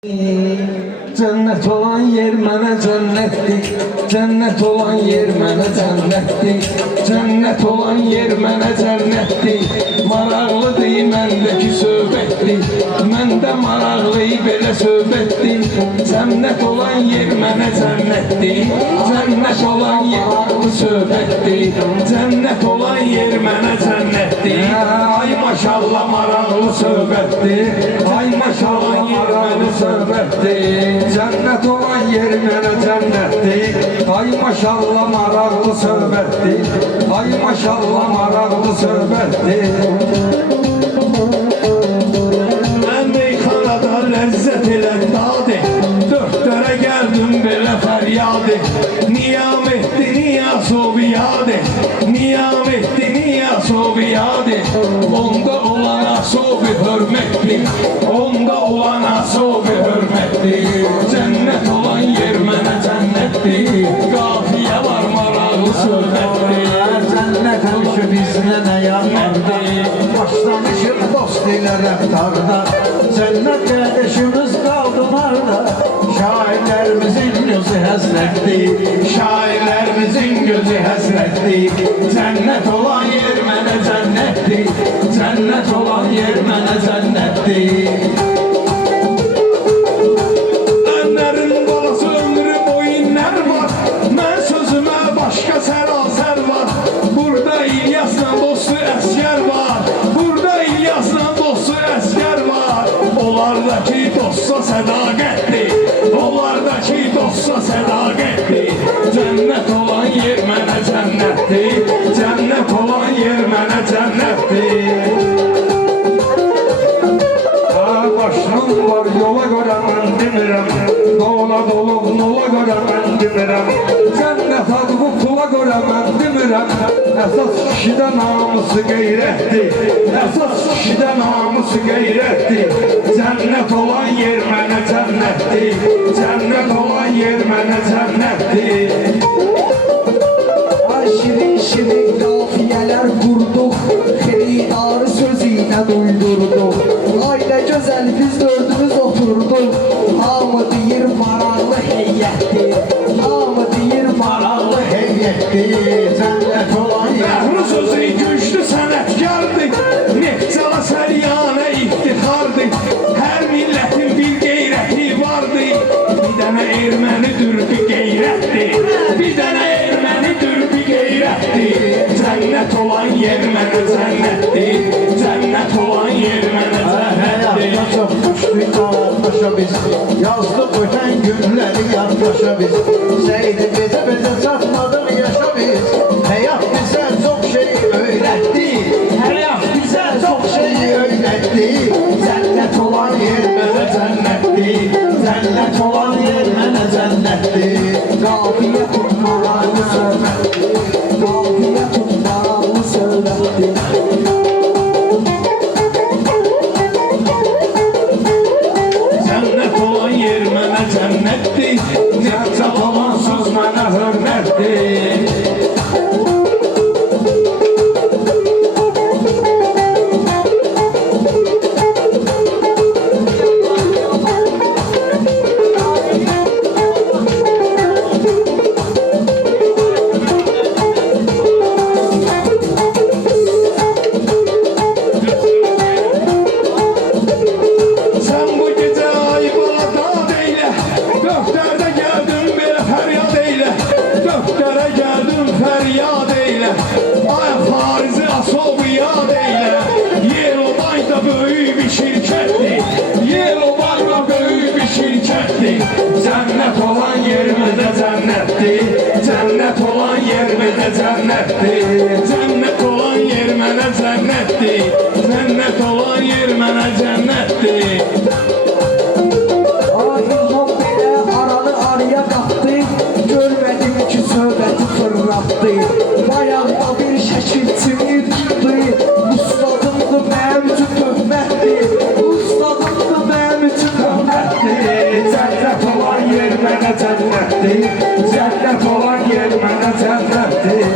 Cennet olan yer mənə cənnətdir. Cennet olan yer mənə cənnətdir. Cennet olan yer mənə cənnətdir. Maraqlıdır məndəki söhbətdir. Məndə maraqlı belə söhbətdir. Cennet olan yer mənə cənnətdir. Cennet olan yer bu söhbətdir. Cennet olan yer mənə cənnətdir. Ay maşallah maraqlı söhbətdir. Ay maşallah maraqlı söhbətdir. Cennet olan yer mənə cənnətdir. Ay maşallah maraqlı söhbətdir. Ay maşallah maraqlı söhbətdir. Mən meyxanada ləzzət eləm dadı. Dörddərə gəldim belə fəryadı. Niyametdi niyasovyadı. Niyametdi niyasovyadı. Onda olana sovi hörmətli. Onda olana sovi hörmətli. Cennet olan yer mənə cənnətdir. Qafiyə var maraqlı söhbətdir. Cennet hoşu bizlə nə yanlarda. Başlanışır dost ilə rəftarda. Cennet qardeşimiz qaldı narda. Şairlərimizin gözü həsrətdir. Şairlərimizin gözü həsrətdir. Cennet olan yer mənə cənnətdir. Cennet olan yer mənə cənnətdir. Ənlərin balası ömrü boyunlar var. Mən sözümə başqa sərasər var. Burada İlyasla dostu əskər var. Burada İlyasla dostu əskər var. Onlardakı dostsa sədaqətdir. Onlardakı dostsa sədaqətdir. Cennet olan yer mənə cənnətdir. Cennet olan yer mənə cənnətdir. Başım var yola görə mən demirəm. Dola dolub nola görə mən demirəm. Cennet adlı pula görə mən demirəm. Əsas kişidə namusu qeyrətdir. Əsas kişidə namusu qeyrətdir. Cennet olan yer mənə cənnətdir. Cennet olan yer mənə cənnətdir. Ay şirin şirin qafiyələr qurduq. Xeyridarı sözü ilə duydurduq. Ayda gözəl biz dördümüz oturduq. Hamı deyir maraqlı heyyətdir. Hamı deyir maraqlı heyyətdir. Cennet olan yer. Məhru sözü güclü sənətkardır. Neftçala səryanə iftixardır. Hər millətin bir qeyrəti vardır. Bir dənə ermənidir bir qeyrətdir. Bir dənə ermənidir bir qeyrətdir. Cennet olan yer mənə cənnətdir. Cennet olan yer mənə cənnətdir. Çok düştük ağlaşa biz. Yazdık öten günleri yaklaşa biz. Seyri gece bize satmadık yaşa biz. Hayat bize çok şey öğretti. Hayat bize çok şey öğretti. Cennet olan yer bana cennetti. Cennet olan yer bana cennetti. Kafiye tutmalarını söyletti. Kafiye tutmalarını söyletti. Cennet olan yer mənə cənnətdir. Cennet olan söz mənə hörmətdir. Sən bu gecə ay balada eylə. Döftərdə gəldin belə fəryad eylə. Döftərə gəldin fəryad eylə. Ay farizi asobu yad eylə. Yelobay da böyük bir şirkətdir. Yelobay da böyük bir şirkətdir. Cennet olan yer mənə cənnətdir. Cennet olan yer mənə cənnətdir. Cennet olan yer mənə cənnətdir. Cennet olan yer mənə cənnətdir. Ay İlham belə aranı araya qatdı. Görmədim ki söhbəti fırlatdı. Bayaqda bir şəkilçini tutdu. Ustadımdır mənim üçün töhmətdir. Ustadımdır mənim üçün töhmətdir. Cennet olan yer mənə cənnətdir. Cennet olan yer mənə cənnətdir.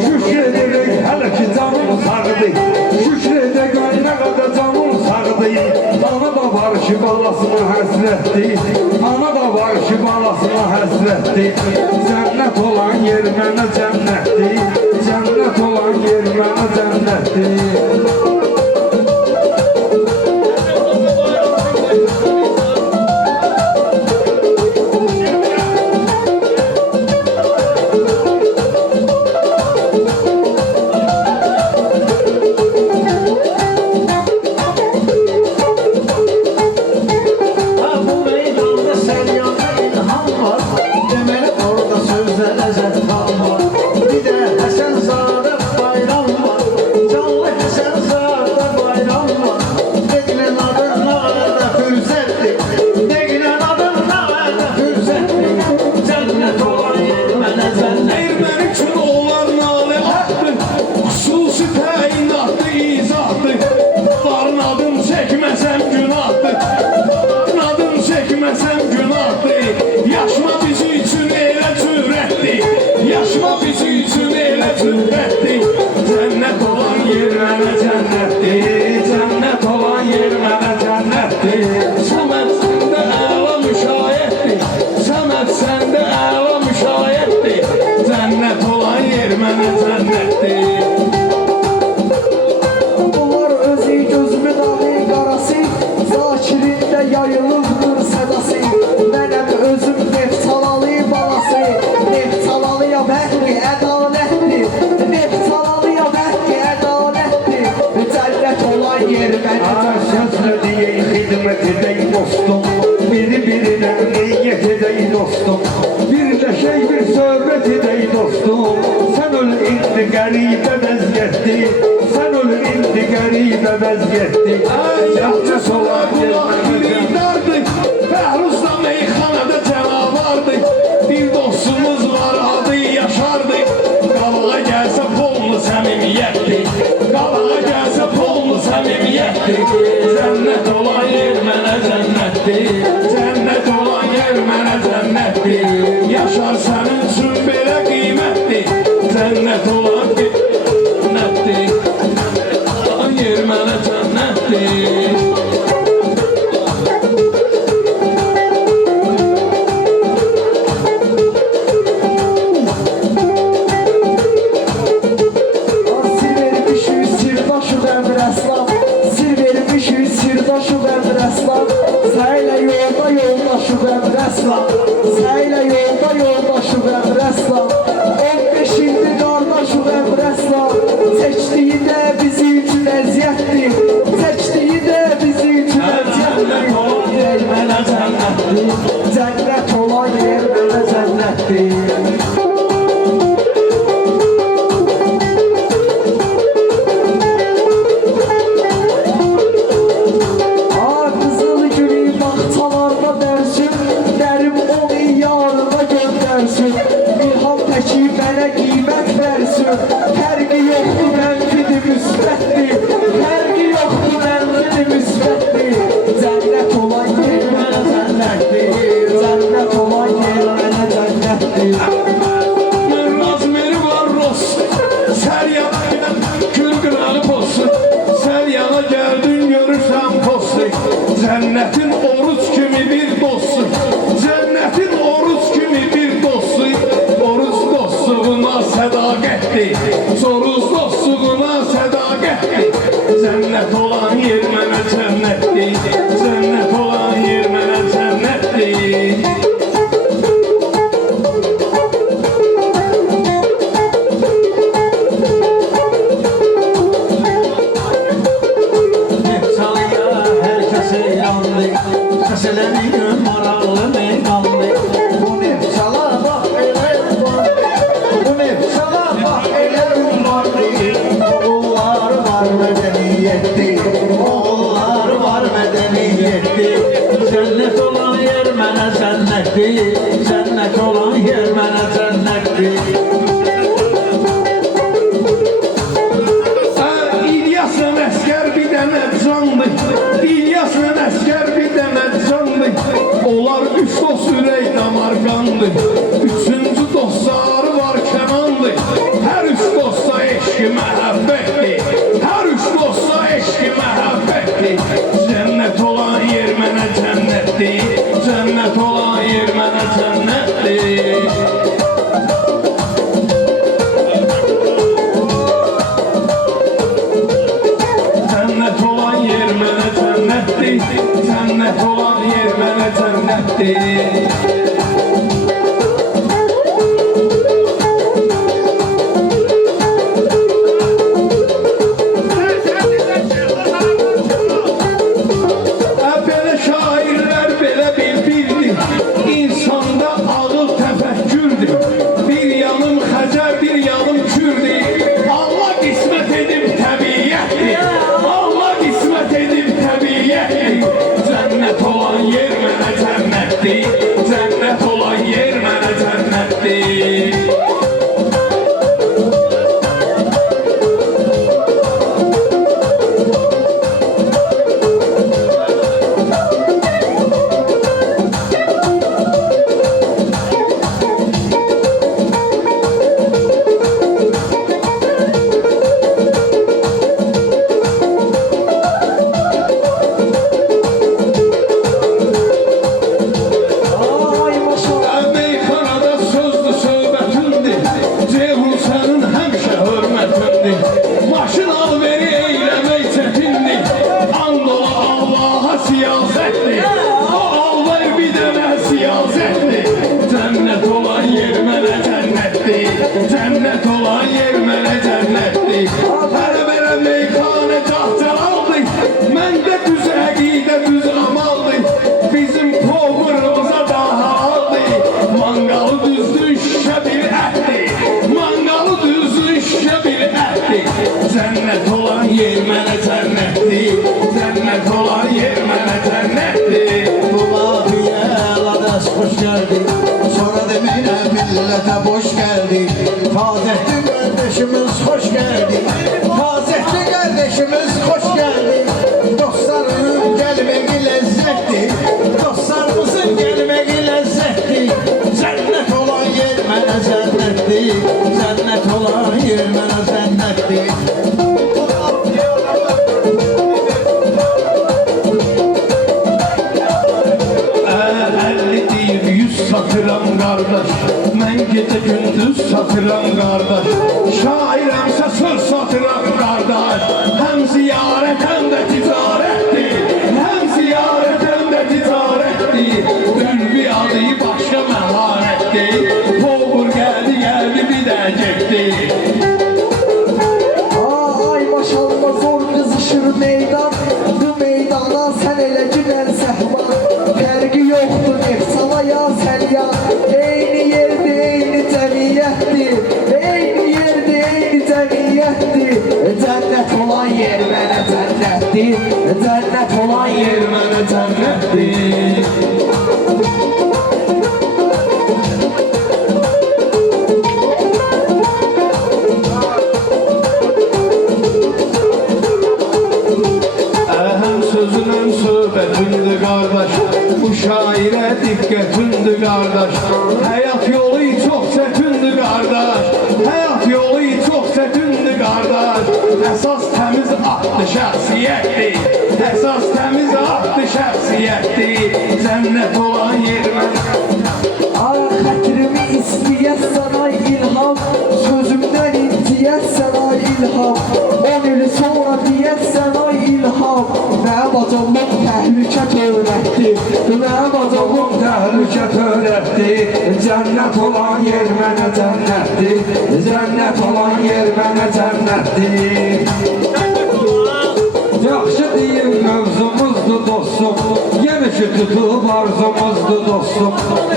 Şükredirək hələ ki canım sağdır. Şükredək nə qədər canım sağdır. Ana da var ki balasına həsrətdir. Ana da var ki balasına həsrətdir. Cənnət olan yer mənə cənnətdir. Cənnət olan yer mənə cənnətdir. Yaşma bizi üçün elə cürətdir. Cənnət olan yer mənə cənnətdir. Cənnət olan yer mənə cənnətdir. Səməd səndə əla müşayiətdir. Səməd səndə əla müşayiətdir. Cənnət olan yer mənə cənnətdir. Bunlar özü gözümün ağı qarası, Zakirində yayılıbdır sədası. Mənəm özüm Neftalalı balası, Neftalalıyam həqqi ədalətdir. Neftalalıyam həqqi ədalətdir. Cənnət olan yer mənə Sözlə deyək xidmət edək dostum. Biri-birinə niyyət edək dostum. Birləşək bir söhbət edək dostum. Sən öl indi qəribə vəziyyətdir. Sən öl indi qəribə vəziyyətdir. Yaxçı solar qulaq giridardır. Bəhruzda meyxanada cənavardır. Bir dostumuz var adı Yaşardır. Qalağa gəlsə pollu səmimiyyətdir. Qalağa gəlsə pollu səmimiyyətdir. Cənnət olan yer mənə cənnətdir. Cənnət olan yer mənə cənnətdir. Yaşar sənin üçün belə qiymətdir. Cənnət olan cənnətdir. Olan yer mənə cənnətdir. Sir vermişik sirdaşıq əmr əslam. Sir vermişik sirdaşıq əmr əslam. Səylə yolda yoldaşıq əmr əslam. Səylə yolda yoldaşıq əmr əslam. 15 ildir qardaşıq əmr əslam. Seçdiyi də bizi üçün əziyyətdir. Seçdiyi də bizi üçün əziyyətdir. Yer mənə cənnətdir. Cənnət olan yer mənə cənnətdir. Qızıl gülü bağçalarda dərsin, dərim onu yarına göndərsin. İlham təki mənə qiymət versin. Fərqi yoxdur, mənfidi müsbətdir. Fərqi yoxdur, mənfidi müsbətdir. Cənnət olan yer mənə cənnətdir. Cənnət olan yer mənə cənnətdir. Razmeri var Ros. Səryana gül qırağı postu. Səryana gəldin görürsən postu. Cənnətin oruç kimi bir dostu. Cənnətin oruç kimi bir dostu. Oruç dostluğuna sədaqətdir. Oruç dostluğuna sədaqətdir. Cənnət olan yer mənə cənnətdir. Cənnət olan yer mənə cənnətdir. Neftalıya hər kəsə yandı. Kəsələmiyim maraqlı meydandı. Bu neftala bax elə ünvandı. Bu neftala bax elə ünvandı. Oğullar var mədəniyyətdir. Oğullar var mədəniyyətdir. Cənnət olan yer mənə cənnətdir. Cənnət olan yer mənə cənnətdir. İlyasla əskər bir dənə candı. İlyasla əskər bir dənə candı. Onlar üç dost ürək damar qandı. Üçüncü dostları var Kənandı. Hər üç dost eşki məhəbbətdir. Hər üç dosta eşki məhəbbətdir. Cənnət olan yer mənə cənnətdir. Cənnət olan yer mənə cənnətdir. Cənnət olan yer mənə cənnətdir. Cənnət olan yer mənə cənnətdir. Belə şairlər belə bildirdi. İnsanda ağıl təfəkkürdür. Bir yanım Xəzər, bir yanım Kürdür. Allah qismət edib təbiyyətdir. Allah qismət edib təbiyyətdir. Cənnət olan yer mənə cənnətdir. Cənnət olan yer mənə cənnətdir. Ay maşallah. Meyxanada sözdü söhbətindir. Ceyhun sənin həmişə hörmətindir. Maşın alveri eyləmək çətindir. And ola Allaha siyasətdir. O alver bir dənə siyasətdir. Cənnət olan yer mənə cənnətdir. Cənnət olan yer mənə cənnətdir. Hərə belə meyxanə cahcalaldır. Məndə düz əqidə, düz amaldır. Bizim povurumuza da halaldır. Mangalı düzdür şişə bir ətdir. Mangalı düzdür şişə bir ətdir. Cənnət olan yer mənə cənnətdir. Cənnət olan yer mənə cənnətdir. Bu vadiye lades hoş geldin. Sonra demine millete boş geldin. Tazettin kardeşimiz hoş geldin. Tazettin kardeşimiz hoş geldin. Dostlarının gelmeği lezzetli. Dostlarımızın gelmeği lezzetli. Cennet olan yer bana cennetli. Cennet olan yer bana cennetli. Deyib 100 satıram qardaş. Mən gecə gündüz satıram qardaş. Şairəmsə söz satıram qardaş. Həm ziyarət həm də ticarətdir. Həm ziyarət həm də ticarətdir. Ülvi adı başqa məharətdir. Povur gəldi bir də getdi. Ay maşallah zor qızışır meydan. Bu meydana sən elə ki mən səhman. Fərqi yoxdur efsana ya sən ya. Eyni yerdir, eyni cəmiyyətdir. Eyni yerdir, eyni cəmiyyətdir. Cənnət olan yer mənə cənnətdir. Cənnət olan yer mənə cənnətdir. Həm sözünün söhbətindir qardaş. Bu şairə diqqətindir qardaş. Həyat yolu çox çətindir qardaş. Həyat yolu çox çətindir qardaş. Əsas təmiz adlı şəxsiyyətdir. Əsas təmiz adlı şəxsiyyətdir. Cənnət olan yer mənə. Ay xətrimi istəyəsən ay ilham. Sözümdən intiyəsən ay ilham. 10 il sonra deyəsən ay ilham. Mənim acamım təhlükə törətdi. Mənim acamım təhlükə törətdi. Cənnət olan yer mənə cənnətdir. Cənnət olan yer mənə cənnətdir. Yaxşı deyim mövzumuzdur dostum. Yemişi tutub arzumuzdur dostum.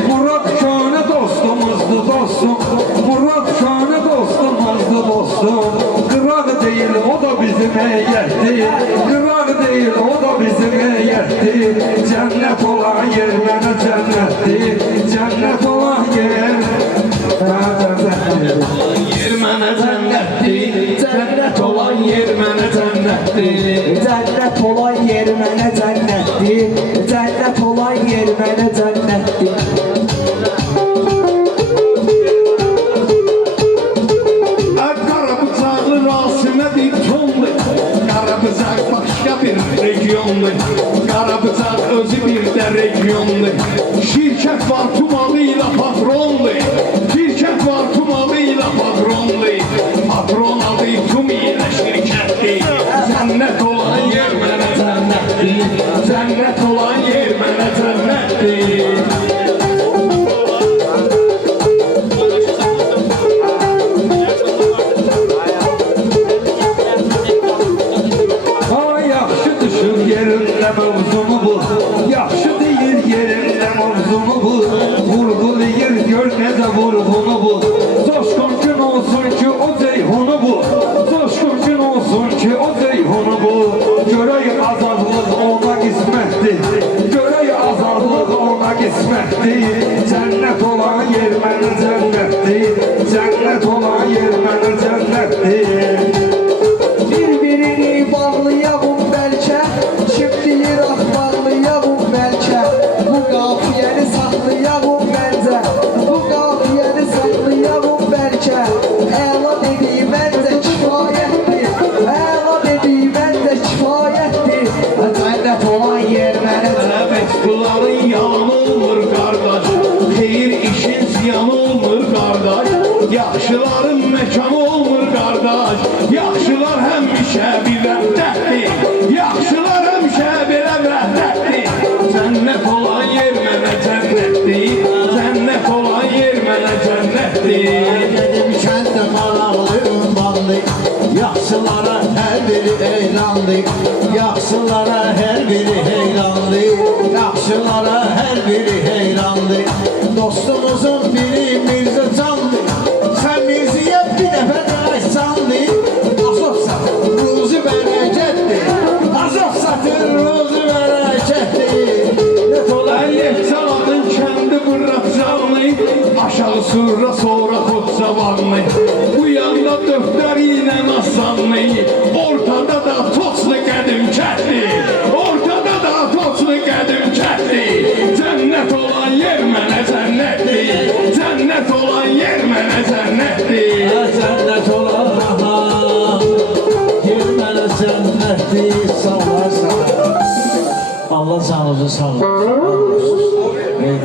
Murad şanə dostumuzdur dostum. Murad şanə dostumuzdur dostum. Qıraq deyil o da bizim heyətdir. Qıraq deyil o da bizim heyətdir. Cənnət olan yer mənə cənnətdir. Cənnət olan yer mənə cənnətdir. Yer mənə cənnətdir. Cənnət olan yer mənə cənnətdir. Cənnət olan yer mənə cənnətdir. Cənnət olan yer mənə cənnətdir. Qara bıçaqlı milyonlu. Qarabıcaq özü bir də regionlu. Şirkət var tumalı ilə patronlu. Şirkət var tumalı ilə patronlu. Patron adı tum ilə şirkətdir. Cənnət olan yer mənə cənnətdir. Cənnət olan yer mənə cənnətdir. Ay yaxşı düşür yerində mövzunu bu. Yaxşı deyir yerində mövzunu bu. Vurğulayır gör necə vurğunu bu. Coşqun gün olsun ki o ceyhunu bu. Coşqun gün olsun ki o ceyhunu bu. Görək azadlıq ona qismətdir. Görək azadlıq ona qismətdir. Cənnət olan yer mənə cənnətdir. Cənnət olan yer mənə cənnətdir. Bir-birini bağlayalım bəlkə, çiftliyi bağlayalım bəlkə. Bu qafiyəni saxlayalım məncə, bu qafiyəni saxlayalım bəlkə. Əla dediyi məncə kifayətdir, əla dediyi məncə kifayətdir. Cənnət olan yer mənə Evet, bunların yalan olmur qardaş. Xeyir işin ziyanı olmur qardaş. Yaxşıların məkanı olmur qardaş. Yaxşılar həmişə bir vəhdətdir. Yaxşılar həmişə belə vəhdətdir. Cənnət olan yer mənə cənnətdir. Cənnət olan yer mənə cənnətdir. Gedim kəndə maraqlı ünvanlı. Yaxşılara hər biri eylanlı. Yaxşılara hər biri heyranlı. Yaxşılara hər biri heyranlı. Dostumuzun biri Mirzə Canlı. Sən Mirzəyə bir dəfə qaysanlı. Azov satır ruzi bərəkətdir. Azov satır ruzi bərəkətdir. Net olan Əliyevçalanın kəndi bıraqcanlı. Aşağı surra sonra xodcavanlı. Bu yanda döftər ilə asanlı. Ortada da toçlu qədim kətli. Ortada da toçlu qədim kətli. Cənnət olan yer mənə cənnətdir. Cənnət olan yer mənə cənnətdir. Cənnət olan yer mənə cənnətdir. Sağ olasın. Allah canınızı sağ olsun.